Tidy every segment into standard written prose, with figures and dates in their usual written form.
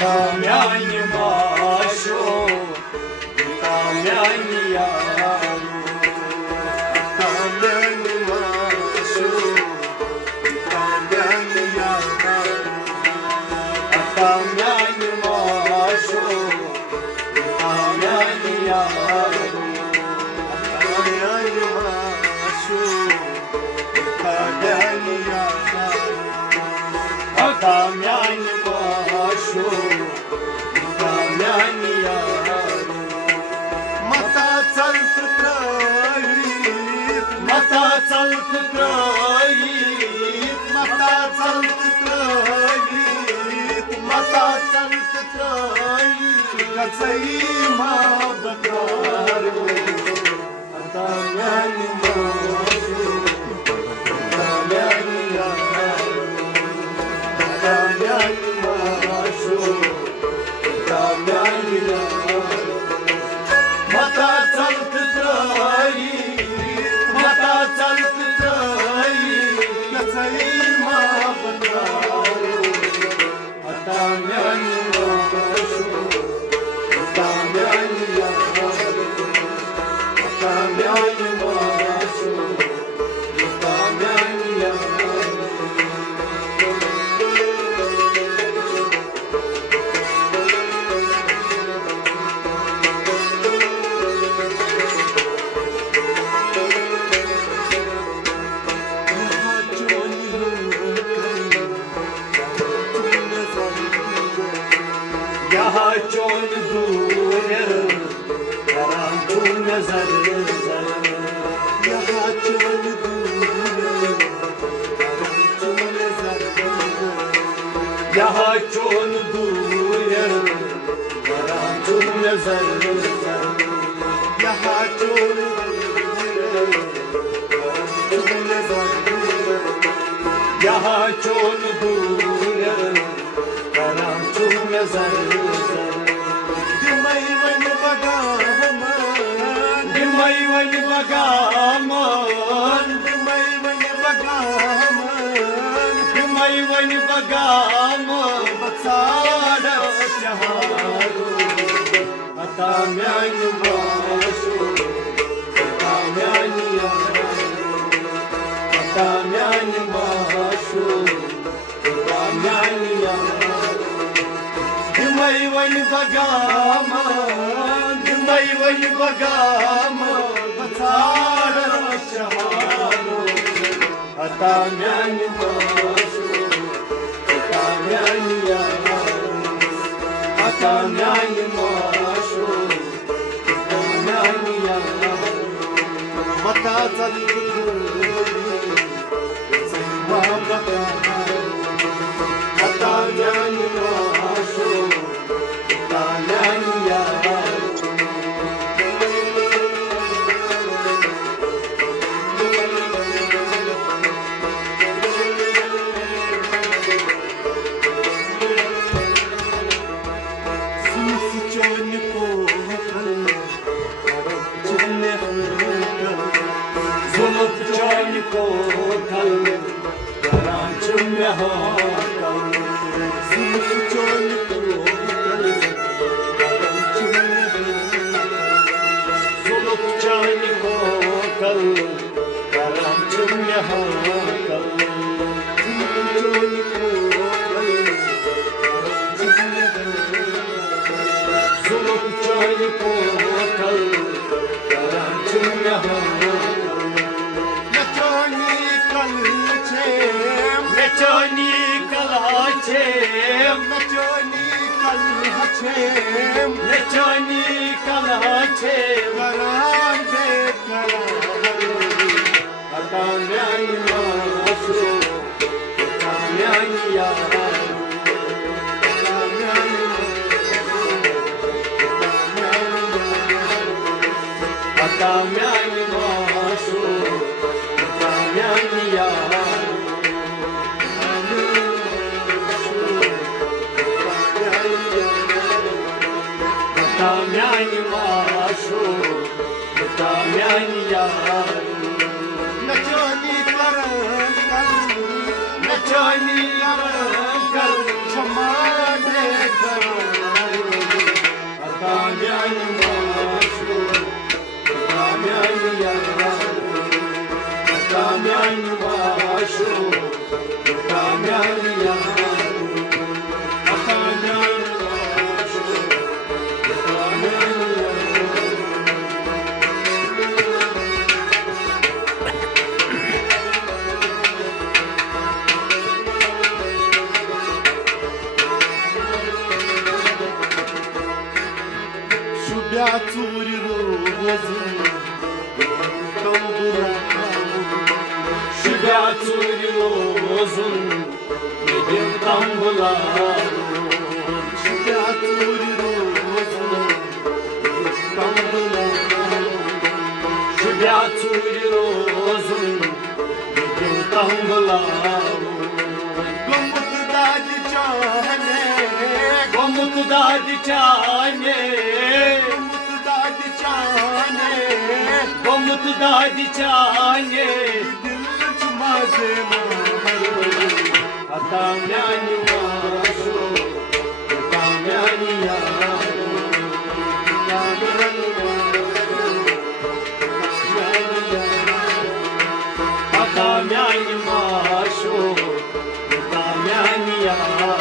Kamyani Masho, Kamyani Yaru, Kamyani Masho, Kamyani Yaru, Kamyani Masho, Kamyani Yaru, Kamyani Masho, Kamyani Yaru, Kamyani Masho, Kamyani Yaru, Mata Calt Trayit, Mata Calt Trayit, Mata Calt Trayit, Mata Calt Trayit, Gatsai Ma Bakaru, Kamyani Masho, Kamyani Yaru, Kamyani Masho, Kamyani Yaru, Mata Calt Trayit, Mata Calt Trayit, Gatsai Ma Bakaru, Kamyani Masho, Kamyani Yaru, Kamyani Masho, Kamyani Yaru. यहाँ चोन दूर करां तू नजर जर यहाँ चोल दूर, चोल ज़र, यहाँ चोन दूर करां तू नजर जर यहाँ चोल दूर, चोल ज़र, यहाँ चोन दूर करां तू नजर जर दिमाई वन बगामन, दिमाई वन बगामन दिमाई वन बगामन, दिमाई वन बगामन बचाड़ शहारो Kamyani Masho, Kamyani Yaru, Kamyani Masho, Kamyani Yaru. Dimai Vani Bagama, Dimai Vani Bagama, Batada Shaharo, Kamyani Masho, Kamyani Yaru, Kamyani Masho, Kamyani Yaru. मता चल दूर, सैमा बगामन, Kamyani Masho, Kamyani Yaru. सूफ चोन को कल, चुने Zuluf çay kotal, garançım ne hakal. सूफ चोन को कल, चुने Zuluf çay kotal, garançım ne hakal. चोन को कल, चुने Zuluf çay kotal, garançım ne hakal. नचोनी कल छे, Meçani kalaçem, नचोनी Şügaturi rozun nedir dambular Şügaturi rozun nedir dambular Gomut dadi chane Gomut dadi chane Hata myani masho Hata myani yaro Hata myani masho Hata myani yaro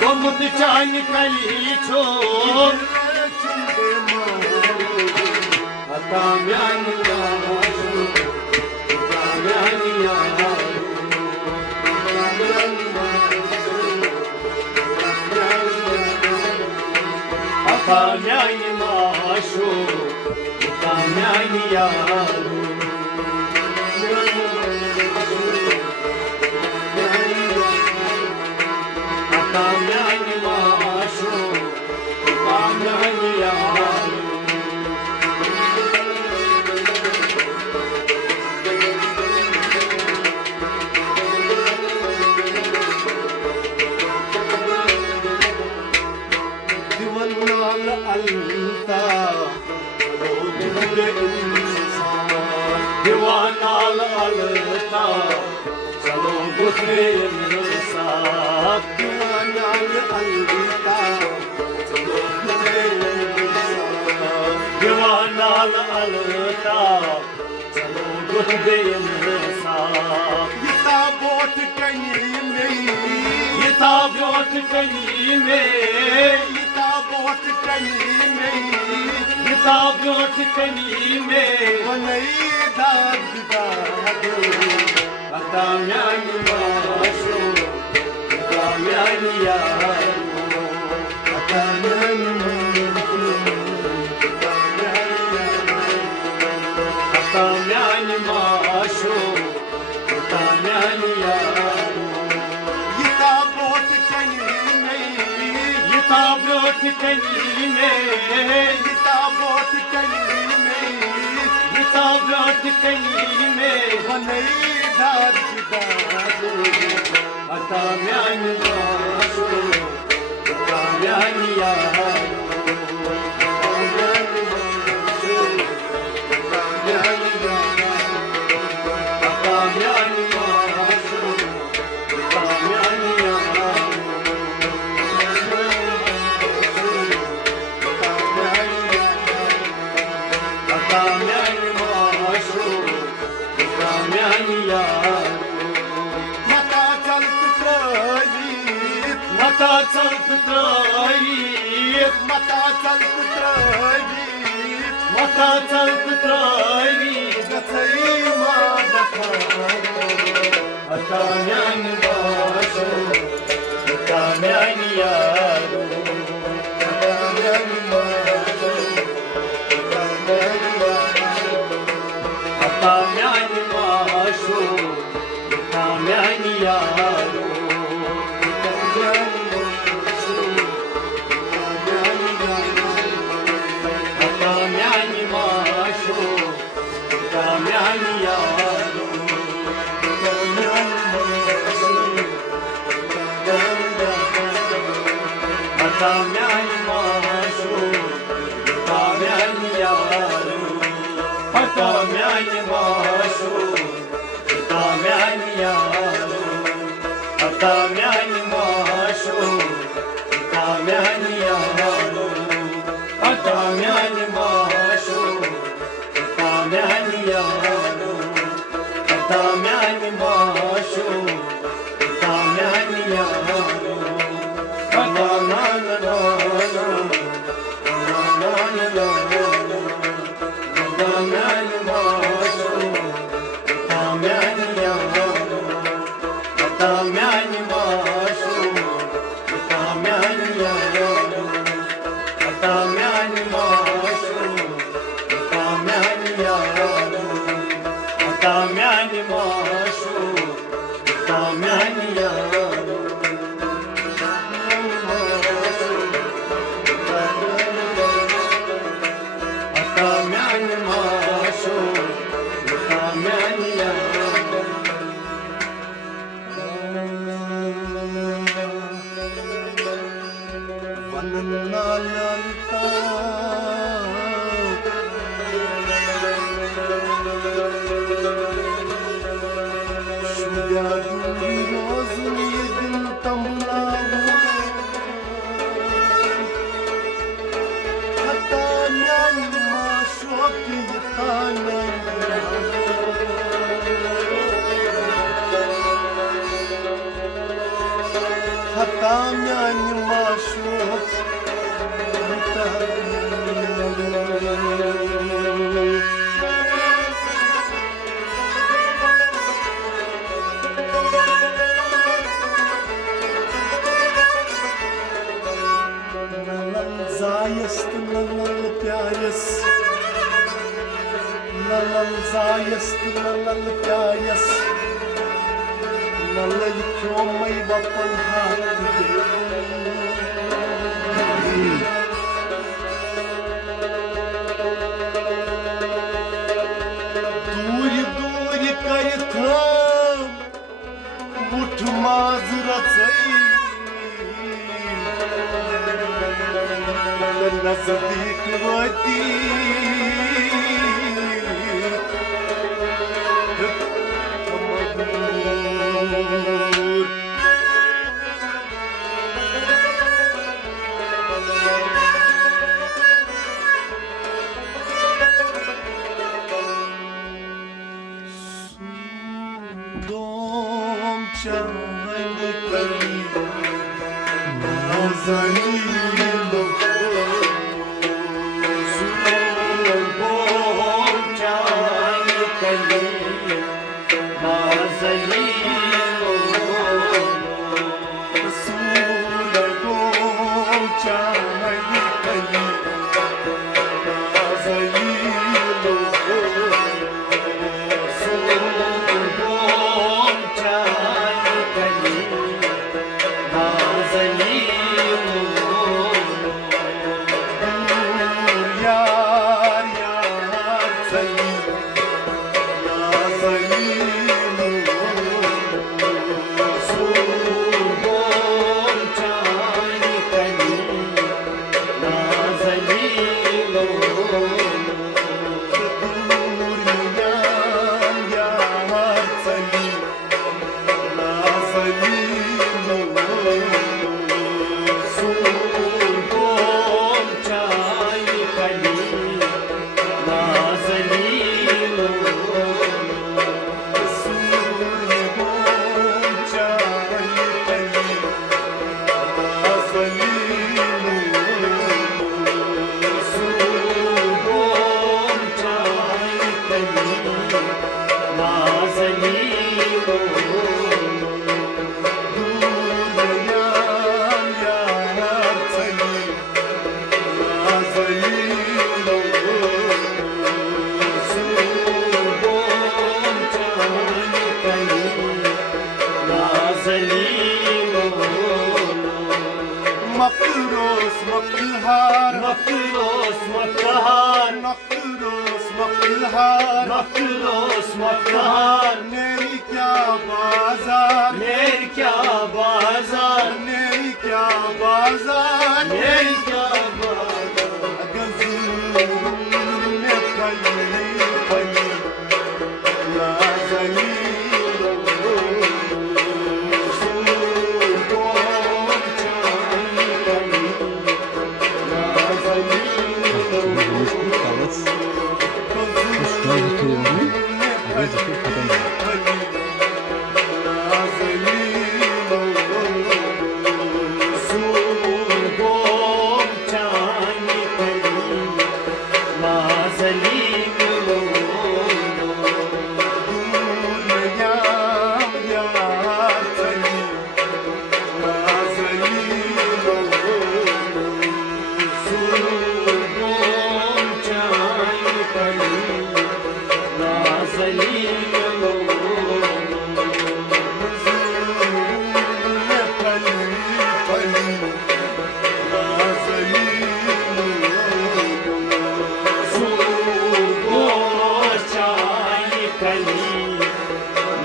Gomut chani kali cho Hata myani masho Hata myani yaro Hata myani masho Hata myani yaro Divanal alta Chalo gusre mirsat Divanal alta Chalo gusre mirsat Divanal alta Chalo gusre mirsat Yitabot kani mein Yitabot kani mein Yitabot kani mein Yitabot kani mein Vanai dad dad Hata myani masho Hata myani yaro Hata myani Hata myani masho Hata myani yaro Yitabot kani mein Yitabot kani mein Yitabot kani mein Yitabot kani mein Vanai dad dad Hata myani masho Hata myani yaro Hata myani masho Hata myani yaro Hata myani masho Hata myani yaro Mata chalt trayip Mata chalt trayip Mata chalt trayip Mata chalt trayip Gatsai ma bakharo Hata myani masho Hata myani yaro Hata myani masho Hata myani yaro Hata myani masho Hata myani yaro Hata myani masho Hata myani yaro Hata myani masho Hata myani yaro Hata myani masho Hata myani yaro Hata myani masho Hata myani yaro Hata myani masho Hata myani yaro Hata na na na na Na na na na Hata myani masho Hata myani yaro Hata myani masho Hata myani yaro میانی معشوق تا میانی یارو تا میانی معشوق تا میانی یارو वननालंता शुद्यादूरी रोजून येदिन तंबलावू हतान्यान माशोकी हतान्यान माशोक Zayest lalal pyayas lalal zayest lalal pyayas lalal kyomay bapan hati duri duri kayıtam mut mazratsay नजदीक वती Dom çayni kali nazani Makturos maktulhar Maktulos maktahar Makturos maktulhar Maktulos maktahar Neri kya bazar Neri kya bazar Neri kya bazar Neri kya bazar Gözüm ne kayı kayı Nazani Nazali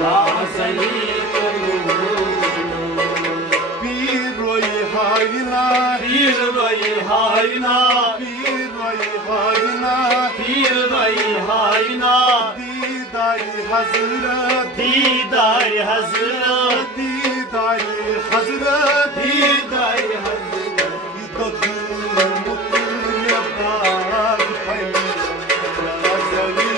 Nazeli Bir roy hayna Bir rayhayna Bir roy hayna Bir rayhayna Didar Hazret Didar Hazret Didar Hazret Didar Hazret Dadı mutlu yapar payı Nazeli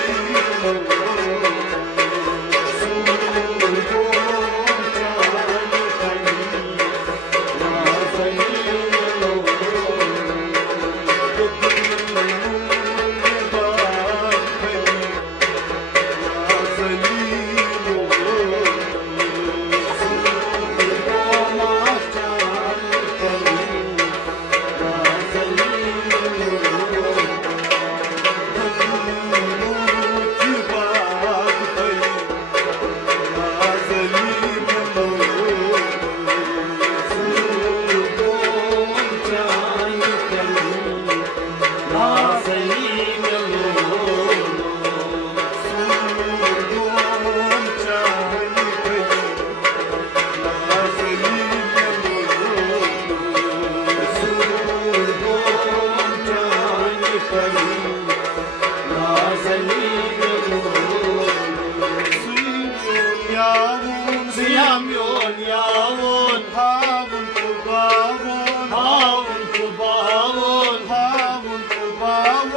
Siyam yon yavun Havun kubavun Havun kubavun Havun kubavun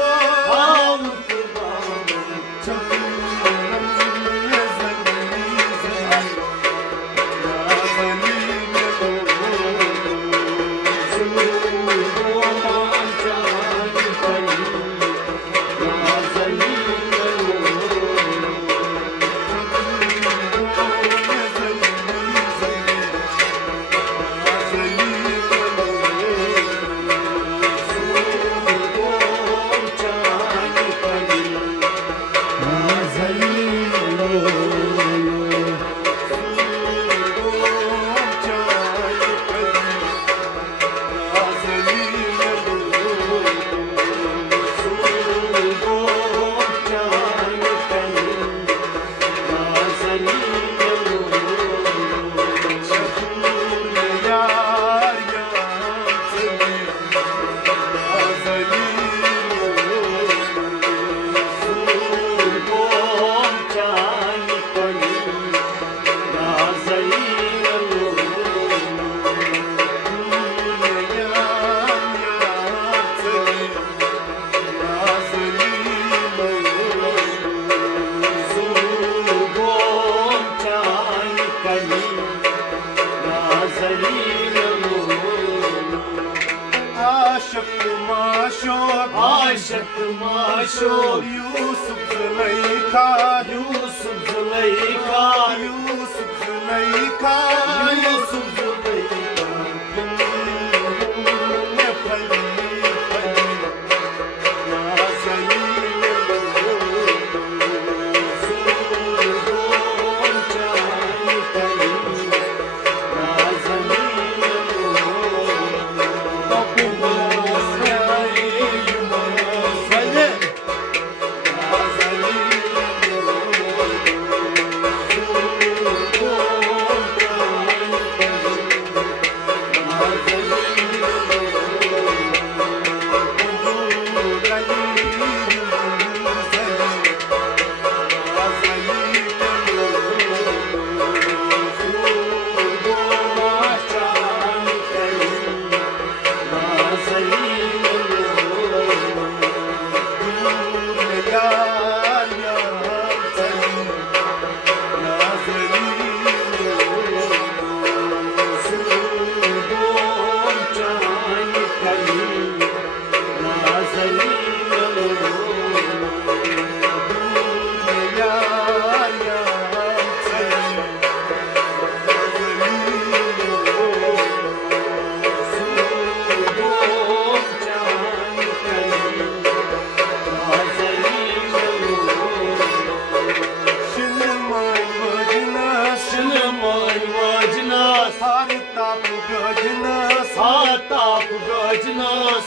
Havun kubavun Çakırım yezenimize Nazeline Aşık maşuk Yusuf Züleyka Yusuf Züleyka Yusuf Züleyka Yusuf Züleyka Ne payı payı Nazeline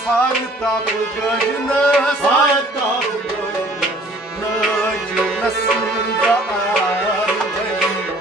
Sartap gönüs Sartap gönüs Nacı nasıl da ağrı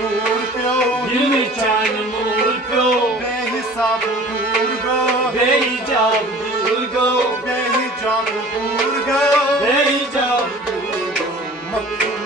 नूर प्यो दिल चान नूर प्यो बेहिसाब दूर गो बेहिजाब दूर गो बेहिजाब दूर गो बेहिजाब दूर गो मक्खी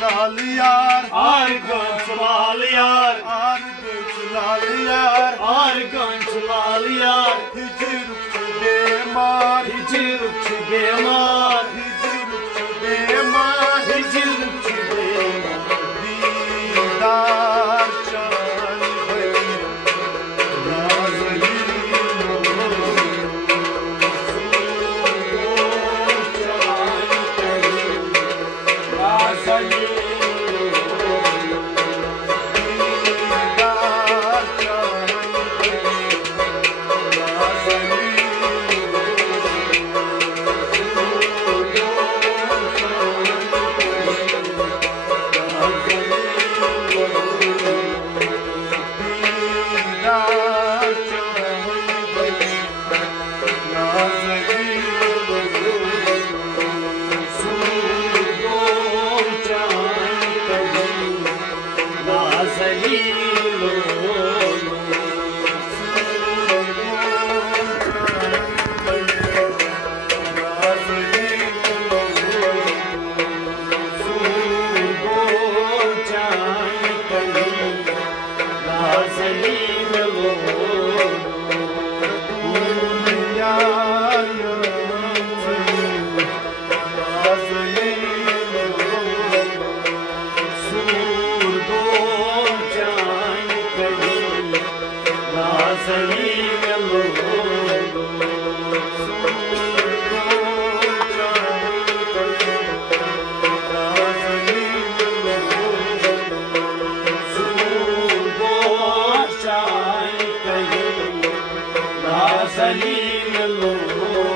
लाल यार are गंच लाल यार आर गंच लाल यार आर गंच लाल यार हिजर बेमार हिजर बेमार हिजर बेमार हिजर बेमार दीदार चान भली नाज़ली Salim